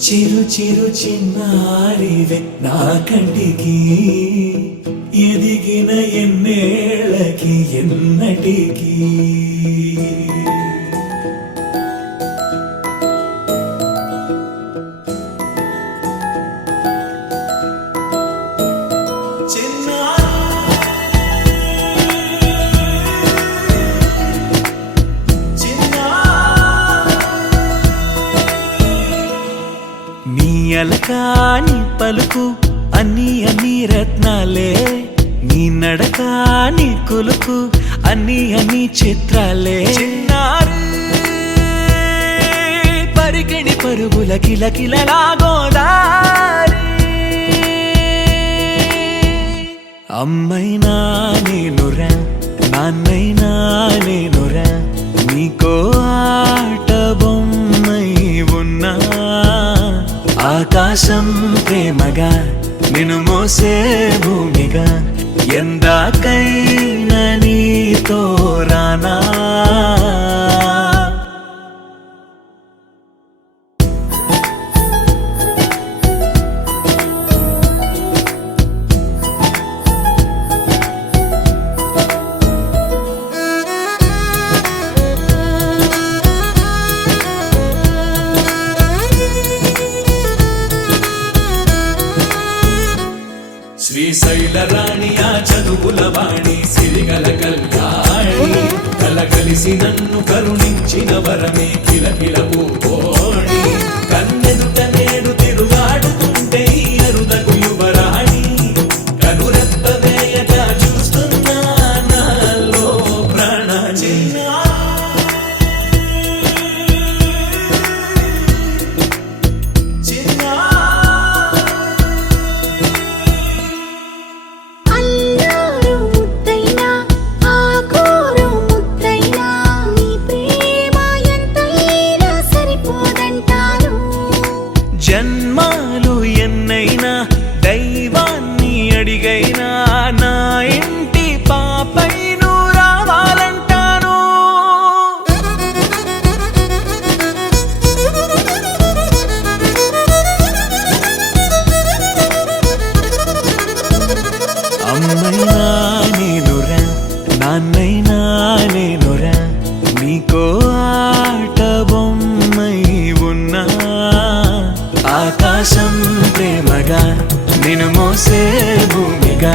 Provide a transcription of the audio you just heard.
చిరు చిరు చిన్నారివే నా కంటికి ఎదిగిన ఎన్నేళ్ళకి ఎన్నటికి అలకాని పలుకు అన్ని అన్ని రత్నాలే నీ నడకాని కొలుకు అన్ని అన్ని చిత్రాలే పరికిణి పరుగుల కిలకిలలాగోదారి అమ్మైనా నేనురా నాన్నైనా నేనురా నీకో ఆట బొమ్మై ఉన్నా ఆకాశం ప్రేమగా నిన్ను మోసే భూమిగా ఎందాకైనా నీతో రానా శ్రీశైల రాణి ఆ చదువుల వాణి సిరిగల కళ్యాణి కలగలిసి నన్ను కరుణించిన వరమే కిలకిల పూకోణి కన్నెదుట నేడు తిరుగాడుతుంటే ఈ అరుదకు యువరాణి కనురెప్ప వేయగా చూస్తున్నా నాలో ప్రాణ జన్మాలు ఎన్నైనా దైవాన్ని అడిగైనా నా ఇంటి పాపై నువ్వు రావాలంటాను అమ్మైనా నేనురా నాన్నైనా నేనురా నీకో ఆట బొమ్మై ఉన్నా ఆకాశం ప్రేమగా నిన్ను మోసే భూమిగా